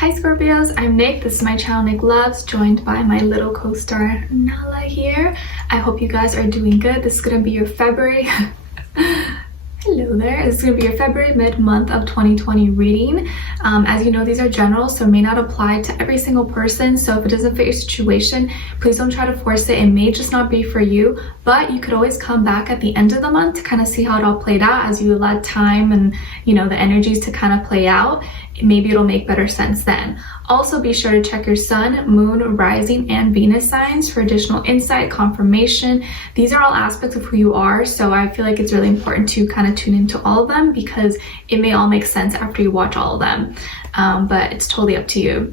Hi Scorpios, I'm Nick. This is my channel NicLoves, joined by my little co-star Nala here. I hope you guys are doing good. This is gonna be your February hello there. This is gonna be your February mid-month of 2020 reading. As you know, these are general, so it may not apply to every single person. So if it doesn't fit your situation, please don't try to force it. It may just not be for you, but you could always come back at the end of the month to kind of see how it all played out as you let time and the energies to kind of play out. Maybe it'll make better sense then. Also, be sure to check your sun, moon, rising, and Venus signs for additional insight, confirmation. These are all aspects of who you are, so I feel like it's really important to kind of tune into all of them because it may all make sense after you watch all of them, but it's totally up to you.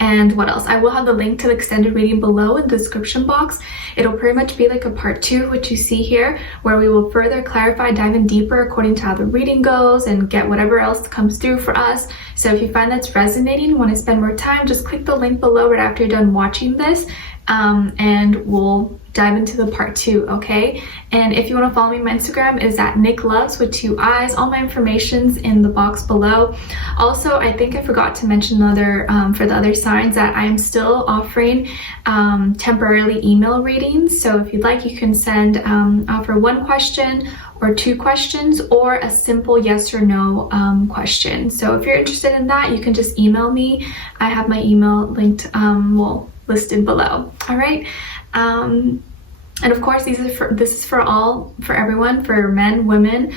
And what else? I will have the link to the extended reading below in the description box. It'll pretty much be like a part 2, which you see here, where we will further clarify, dive in deeper according to how the reading goes and get whatever else comes through for us. So if you find that's resonating, want to spend more time, just click the link below right after you're done watching this, and we'll dive into the part 2, okay? And if you want to follow me, my Instagram is at NicLoves with 2 eyes. All my information's in the box below. Also, I think I forgot to mention for the other signs that I'm still offering temporarily email readings. So if you'd like, you can send offer 1 question or 2 questions or a simple yes or no question. So if you're interested in that, you can just email me. I have my email linked, listed below. All right. And of course, this is for everyone, for men, women,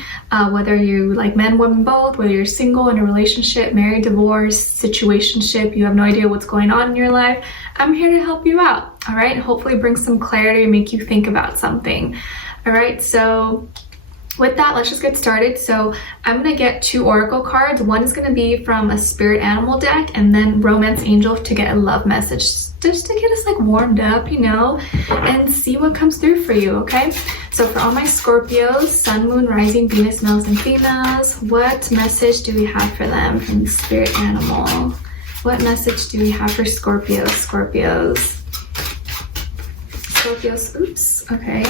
whether you like men, women, both, whether you're single, in a relationship, married, divorced, situationship, you have no idea what's going on in your life. I'm here to help you out. All right. Hopefully bring some clarity and make you think about something. All right. So with that, let's just get started. So I'm going to get 2 oracle cards. One is going to be from a spirit animal deck, and then romance angel to get a love message, just to get us like warmed up, and see what comes through for you, okay? So for all my Scorpios, sun, moon, rising, Venus, males and females, what message do we have for them from the spirit animal? What message do we have for Scorpios? Oops, okay.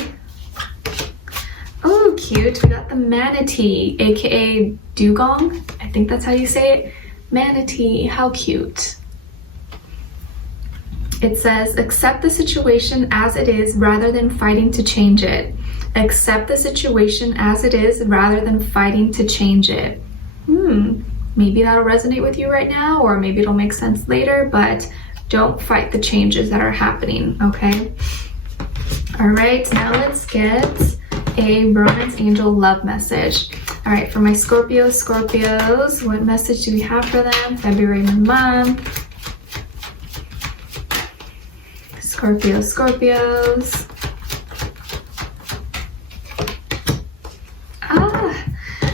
Oh, cute. We got the manatee, aka dugong. I think that's how you say it. Manatee, how cute. It says, accept the situation as it is rather than fighting to change it. Accept the situation as it is rather than fighting to change it. Maybe that'll resonate with you right now, or maybe it'll make sense later, but don't fight the changes that are happening, okay? All right, now let's get a romance angel love message. All right, for my Scorpios, what message do we have for them? February month. Scorpios.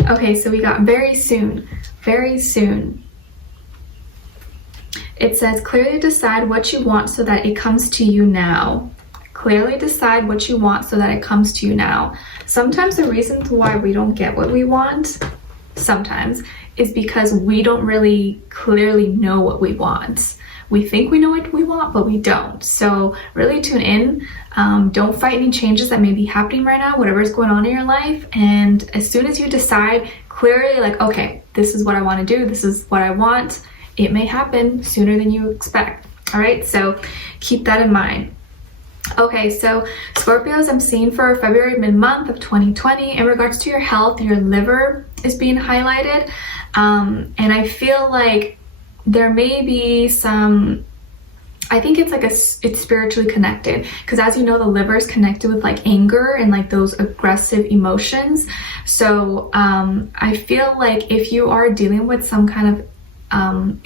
Okay, so we got very soon. It says, clearly decide what you want so that it comes to you now. Clearly decide what you want so that it comes to you now. Sometimes the reason why we don't get what we want, is because we don't really clearly know what we want. We think we know what we want, but we don't. So really tune in. Don't fight any changes that may be happening right now, whatever's going on in your life. And as soon as you decide clearly, like, okay, this is what I want to do, this is what I want, it may happen sooner than you expect. All right, so keep that in mind. Okay, so Scorpios, I'm seeing for February mid-month of 2020. In regards to your health, your liver is being highlighted. And I feel like there may be some, I think it's like it's spiritually connected, because as you know, the liver is connected with like anger and like those aggressive emotions. So I feel like if you are dealing with some kind of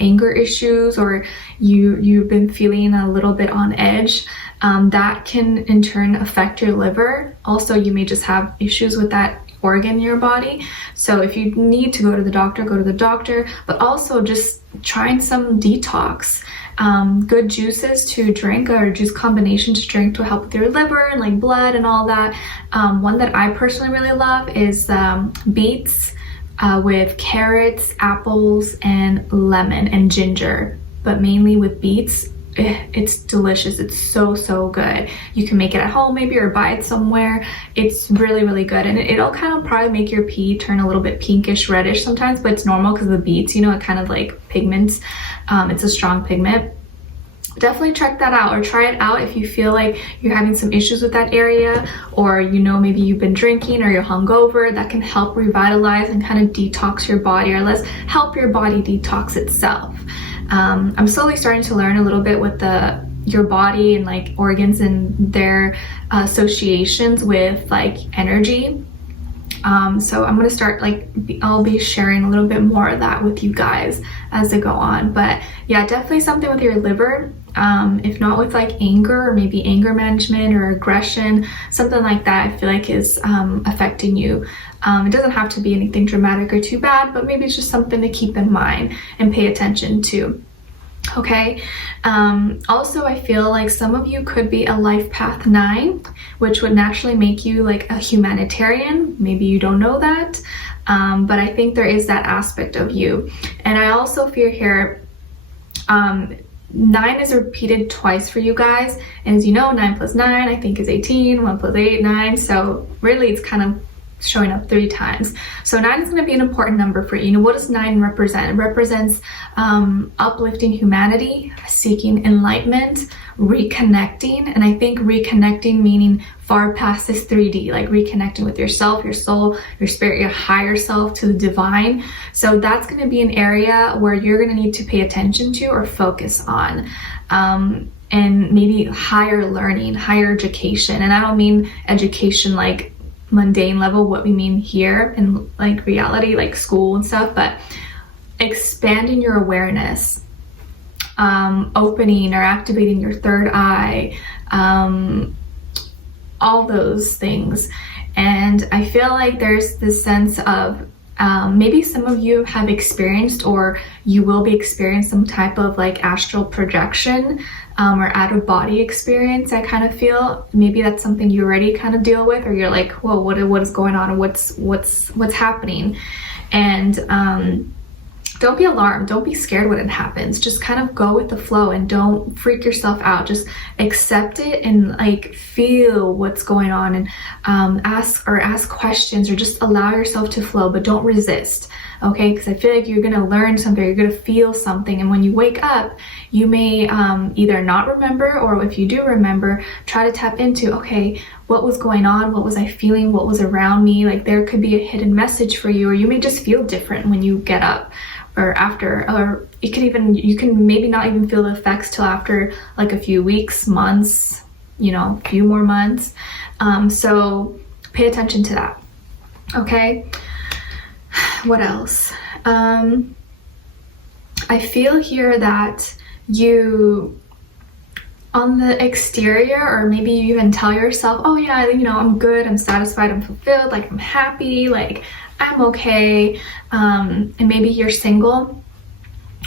anger issues, or you've been feeling a little bit on edge, that can in turn affect your liver. Also, you may just have issues with that organ in your body. So if you need to go to the doctor, go to the doctor, but also just trying some detox. Good juices to drink, or juice combination to drink to help with your liver and like blood and all that. One that I personally really love is beets with carrots, apples, and lemon and ginger, but mainly with beets. it's delicious. It's so good. You can make it at home maybe, or buy it somewhere. It's really good, and it'll kind of probably make your pee turn a little bit pinkish reddish sometimes, but it's normal because of the beets, you know, it kind of like pigments. It's a strong pigment. Definitely check that out, or try it out if you feel like you're having some issues with that area, or you know, maybe you've been drinking or you're hungover. That can help revitalize and kind of detox your body, or let's help your body detox itself. I'm slowly starting to learn a little bit with your body and like organs and their associations with like energy. So I'm gonna start I'll be sharing a little bit more of that with you guys as I go on. But yeah, definitely something with your liver. If not with like anger, or maybe anger management or aggression, something like that, I feel like is affecting you. It doesn't have to be anything dramatic or too bad, but maybe it's just something to keep in mind and pay attention to. Okay. Also, I feel like some of you could be a life path 9, which would naturally make you like a humanitarian. Maybe you don't know that, but I think there is that aspect of you. And I also feel here 9 is repeated twice for you guys, and as you know, 9 plus 9 I think is 18, 1 plus 8, 9. So really it's kind of showing up 3 times. So 9 is going to be an important number for you. You know, what does 9 represent? It represents uplifting humanity, seeking enlightenment, reconnecting. And I think reconnecting meaning far past this 3D, like reconnecting with yourself, your soul, your spirit, your higher self, to the divine. So that's going to be an area where you're going to need to pay attention to or focus on. And maybe higher learning, higher education. And I don't mean education like mundane level, what we mean here in like reality, like school and stuff, but expanding your awareness, opening or activating your third eye, all those things. And I feel like there's this sense of maybe some of you have experienced, or you will be experiencing, some type of like astral projection or out of body experience. I kind of feel maybe that's something you already kind of deal with, or you're like, whoa, what is going on, and what's happening. And don't be alarmed, don't be scared when it happens. Just kind of go with the flow and don't freak yourself out. Just accept it and like feel what's going on, and ask questions, or just allow yourself to flow, but don't resist. Okay, because I feel like you're gonna learn something, you're gonna feel something, and when you wake up, you may either not remember, or if you do remember, try to tap into, okay, what was going on, what was I feeling, what was around me. Like there could be a hidden message for you, or you may just feel different when you get up or after, or you can maybe not even feel the effects till after like a few weeks, months, you know, a few more months. So pay attention to that. Okay. What else? I feel here that you, on the exterior, or maybe you even tell yourself, oh yeah, you know, I'm good, I'm satisfied, I'm fulfilled, like I'm happy, like I'm okay. And maybe you're single,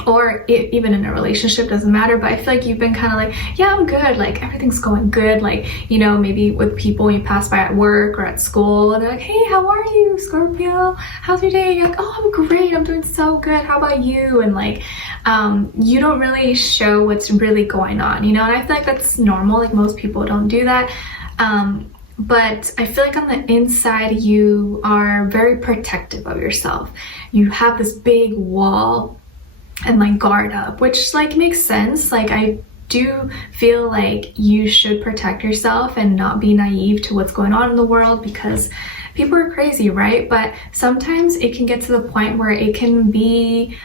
or even in a relationship, doesn't matter, but I feel like you've been kind of like, yeah, I'm good, like everything's going good. Like, you know, maybe with people you pass by at work or at school, and they're like, hey, how are you, Scorpio? How's your day? You're like, oh, I'm great, I'm doing so good, how about you? And like, you don't really show what's really going on, you know, and I feel like that's normal, like most people don't do that. But I feel like on the inside, you are very protective of yourself. You have this big wall and like guard up, which like makes sense. Like I do feel like you should protect yourself and not be naive to what's going on in the world, because people are crazy, right? But sometimes it can get to the point where it can be,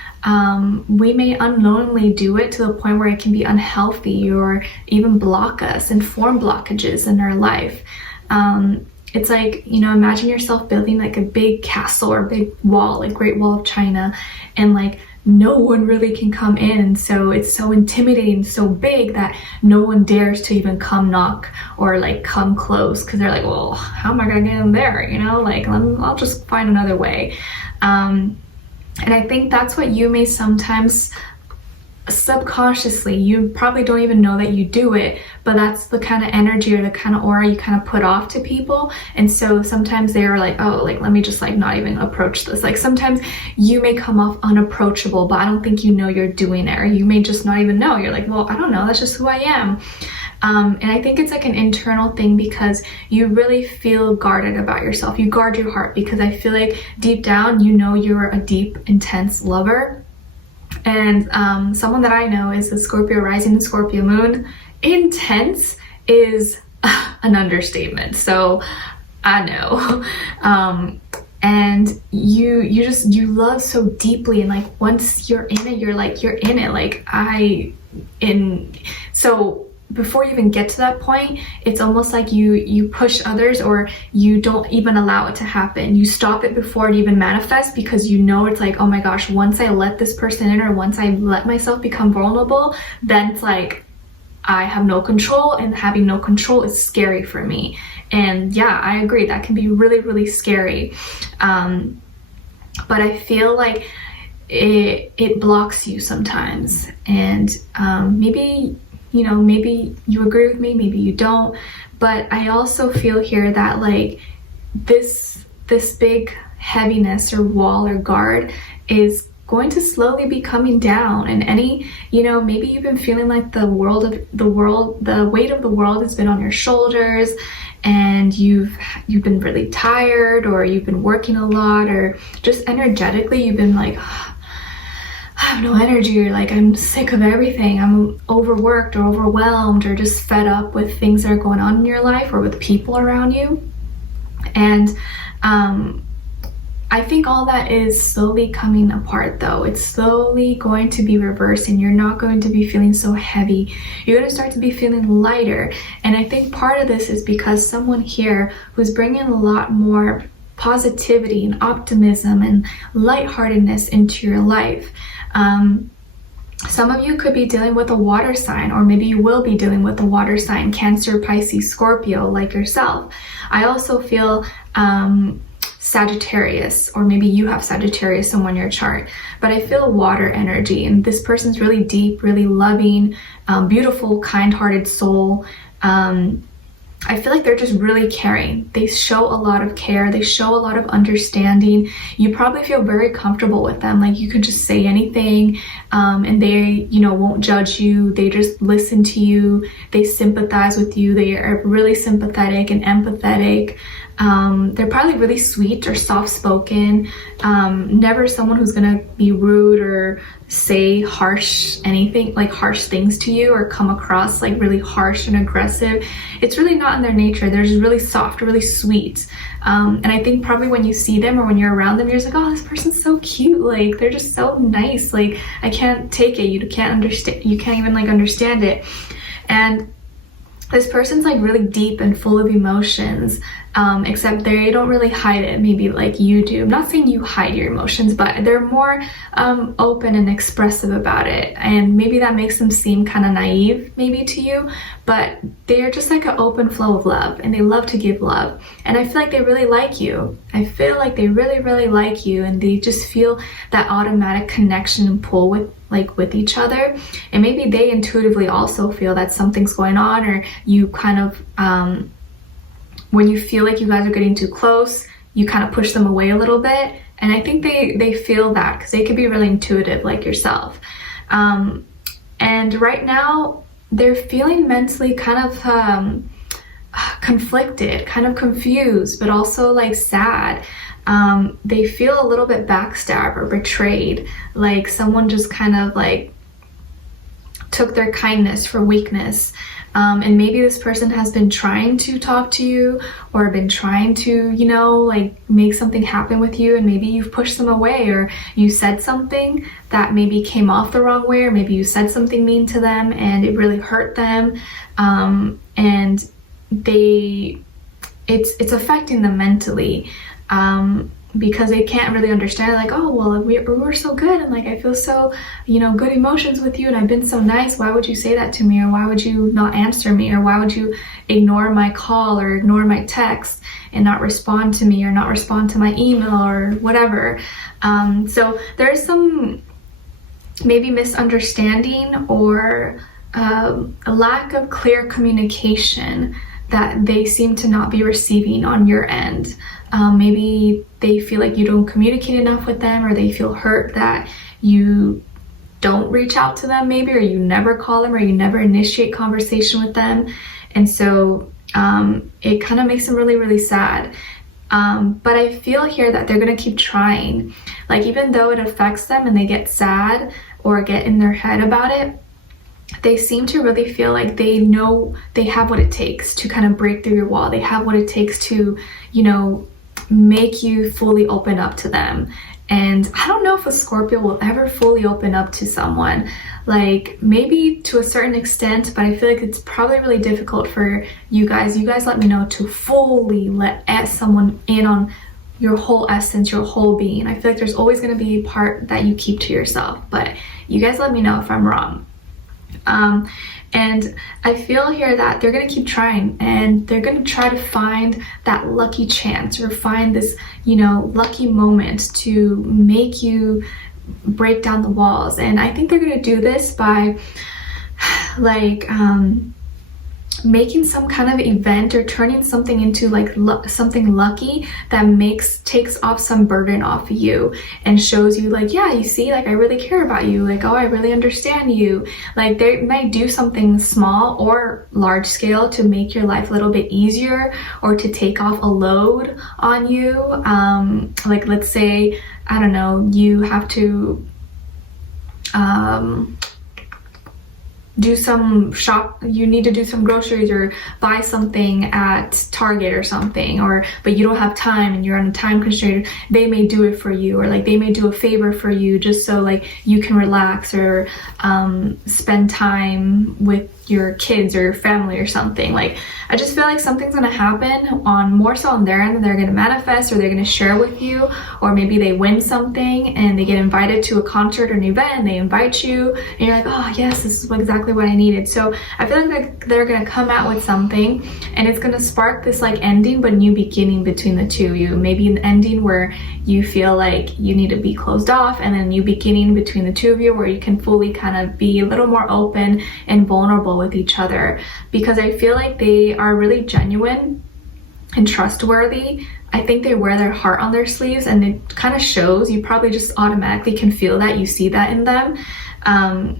we may unknowingly do it to the point where it can be unhealthy, or even block us and form blockages in our life. It's like, you know, imagine yourself building like a big castle or a big wall, like Great Wall of China, and like no one really can come in. So it's so intimidating, so big, that no one dares to even come knock or like come close, because they're like, well, how am I gonna get in there? You know, like I'll just find another way. And I think that's what you may sometimes subconsciously, you probably don't even know that you do it, but that's the kind of energy or the kind of aura you kind of put off to people. And so sometimes they're like, oh, like, let me just like not even approach this. Like sometimes you may come off unapproachable, but I don't think you know you're doing it, or you may just not even know. You're like, well, I don't know, that's just who I am. And I think it's like an internal thing, because you really feel guarded about yourself. You guard your heart, because I feel like deep down, you know, you're a deep, intense lover. And someone that I know is a Scorpio rising and Scorpio moon. Intense is an understatement, so I know. And you love so deeply, and like once you're in it, you're in it. Like so before you even get to that point, it's almost like you push others, or you don't even allow it to happen. You stop it before it even manifests, because you know it's like, oh my gosh, once I let this person in, or once I let myself become vulnerable, then it's like I have no control, and having no control is scary for me. And yeah, I agree, that can be really, really scary. But I feel like it blocks you sometimes. And maybe, you know, maybe you agree with me, maybe you don't, but I also feel here that like this big heaviness or wall or guard is going to slowly be coming down. And any, you know, maybe you've been feeling like the weight of the world has been on your shoulders, and you've been really tired, or you've been working a lot, or just energetically you've been like, I have no energy, or like I'm sick of everything, I'm overworked or overwhelmed, or just fed up with things that are going on in your life or with people around you. And I think all that is slowly coming apart though. It's slowly going to be reversed, and you're not going to be feeling so heavy. You're going to start to be feeling lighter. And I think part of this is because someone here who's bringing a lot more positivity and optimism and lightheartedness into your life. Some of you could be dealing with a water sign, or maybe you will be dealing with a water sign, Cancer, Pisces, Scorpio, like yourself. I also feel Sagittarius, or maybe you have Sagittarius in your chart, but I feel water energy, and this person's really deep, really loving, beautiful, kind-hearted soul. I feel like they're just really caring. They show a lot of care. They show a lot of understanding. You probably feel very comfortable with them. Like you could just say anything, and they, you know, won't judge you. They just listen to you. They sympathize with you. They are really sympathetic and empathetic. They're probably really sweet or soft-spoken. Never someone who's gonna be rude or say harsh things to you, or come across like really harsh and aggressive. It's really not in their nature. They're just really soft, really sweet. And I think probably when you see them or when you're around them, you're just like, oh, this person's so cute. Like they're just so nice. Like I can't take it. You can't understand. You can't even like understand it. And this person's like really deep and full of emotions, except they don't really hide it, maybe like you do. I'm not saying you hide your emotions, but they're more open and expressive about it. And maybe that makes them seem kind of naive maybe to you, but they're just like an open flow of love, and they love to give love. And I feel like they really like you. I feel like they really, really like you, and they just feel that automatic connection and pull with each other. And maybe they intuitively also feel that something's going on, or you kind of when you feel like you guys are getting too close, you kind of push them away a little bit. And I think they feel that, because they could be really intuitive like yourself. And right now they're feeling mentally kind of conflicted, kind of confused, but also like sad. They feel a little bit backstabbed or betrayed, like someone just kind of like took their kindness for weakness. And maybe this person has been trying to talk to you, or been trying to, you know, like make something happen with you, and maybe you've pushed them away, or you said something that maybe came off the wrong way, or maybe you said something mean to them and it really hurt them. And it's affecting them mentally. Because they can't really understand, like, oh, well, we're so good, and like I feel so, you know, good emotions with you, and I've been so nice. Why would you say that to me? Or why would you not answer me? Or why would you ignore my call, or ignore my text, and not respond to me, or not respond to my email, or whatever? So there's some maybe misunderstanding or a lack of clear communication that they seem to not be receiving on your end. Maybe they feel like you don't communicate enough with them, or they feel hurt that you don't reach out to them maybe, or you never call them, or you never initiate conversation with them. And so it kind of makes them really, really sad. But I feel here that they're gonna keep trying. Like, even though it affects them and they get sad or get in their head about it, they seem to really feel like they know they have what it takes to kind of break through your wall. They have what it takes to, you know, make you fully open up to them. And I don't know if a Scorpio will ever fully open up to someone. Like, maybe to a certain extent, but I feel like it's probably really difficult for you guys. You guys let me know, to fully let someone in on your whole essence, your whole being. I feel like there's always going to be a part that you keep to yourself, but you guys let me know if I'm wrong. And I feel here that they're going to keep trying, and they're going to try to find that lucky chance, or find this, you know, lucky moment to make you break down the walls. And I think they're going to do this by like making some kind of event, or turning something into like something lucky that takes off some burden off of you, and shows you like, yeah, you see, like, I really care about you, like, oh, I really understand you. Like, they might do something small or large scale to make your life a little bit easier, or to take off a load on you. Like, let's say, I don't know, you have to you need to do some groceries or buy something at Target or something, but you don't have time and you're on a time constraint. They may do it for you, or like they may do a favor for you just so like you can relax, or spend time with your kids or your family or something. Like, I just feel like something's gonna happen more so on their end, and they're gonna manifest, or they're gonna share with you, or maybe they win something and they get invited to a concert or an event, and they invite you, and you're like, oh yes, this is exactly what I needed. So I feel like they're gonna come out with something, and it's gonna spark this like ending but new beginning between the two of you. Maybe an ending where you feel like you need to be closed off, and then new beginning between the two of you where you can fully kind of be a little more open and vulnerable with each other. Because I feel like they are really genuine and trustworthy. I think they wear their heart on their sleeves, and it kind of shows. You probably just automatically can feel that, you see that in them. I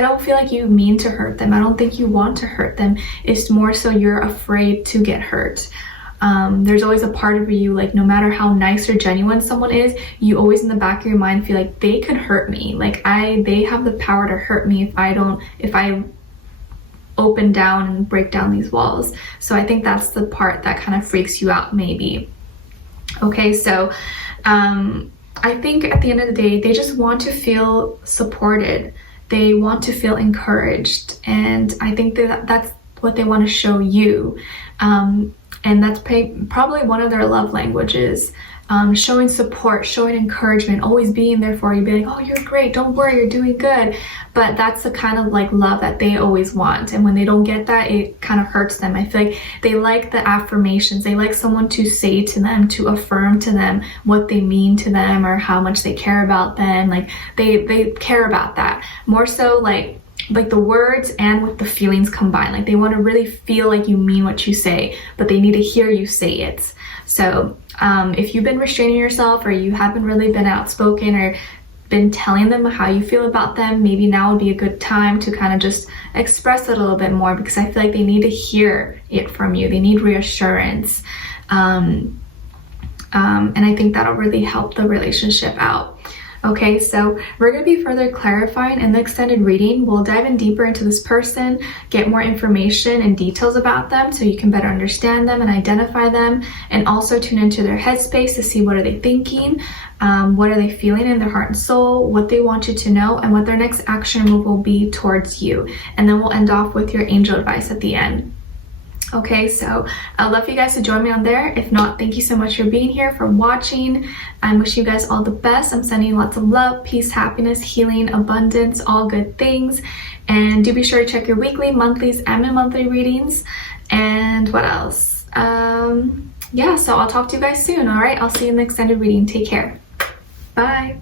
don't feel like you mean to hurt them. I don't think you want to hurt them. It's more so you're afraid to get hurt. There's always a part of you, like, no matter how nice or genuine someone is, you always in the back of your mind feel like they could hurt me. Like, they have the power to hurt me if I open down and break down these walls. So I think that's the part that kind of freaks you out, maybe. Okay, so I think at the end of the day, they just want to feel supported. They want to feel encouraged, and I think that's what they want to show you. And that's probably one of their love languages. Showing support, showing encouragement, always being there for you, being like, oh, you're great, don't worry, you're doing good. But that's the kind of like love that they always want. And when they don't get that, it kind of hurts them. I feel like they like the affirmations. They like someone to say to them, to affirm to them what they mean to them, or how much they care about them. Like, they care about that more so, like the words and with the feelings combined. Like, they want to really feel like you mean what you say, but they need to hear you say it. So if you've been restraining yourself, or you haven't really been outspoken or been telling them how you feel about them, maybe now would be a good time to kind of just express it a little bit more, because I feel like they need to hear it from you. They need reassurance. And I think that'll really help the relationship out. Okay, so we're going to be further clarifying in the extended reading. We'll dive in deeper into this person, get more information and details about them so you can better understand them and identify them, and also tune into their headspace to see what are they thinking, what are they feeling in their heart and soul, what they want you to know, and what their next action move will be towards you. And then we'll end off with your angel advice at the end. Okay, so I'd love for you guys to join me on there. If not, thank you so much for being here, for watching. I wish you guys all the best. I'm sending you lots of love, peace, happiness, healing, abundance, all good things. And do be sure to check your weekly, monthlies, and monthly readings. And what else? Yeah, so I'll talk to you guys soon, all right? I'll see you in the extended reading. Take care. Bye.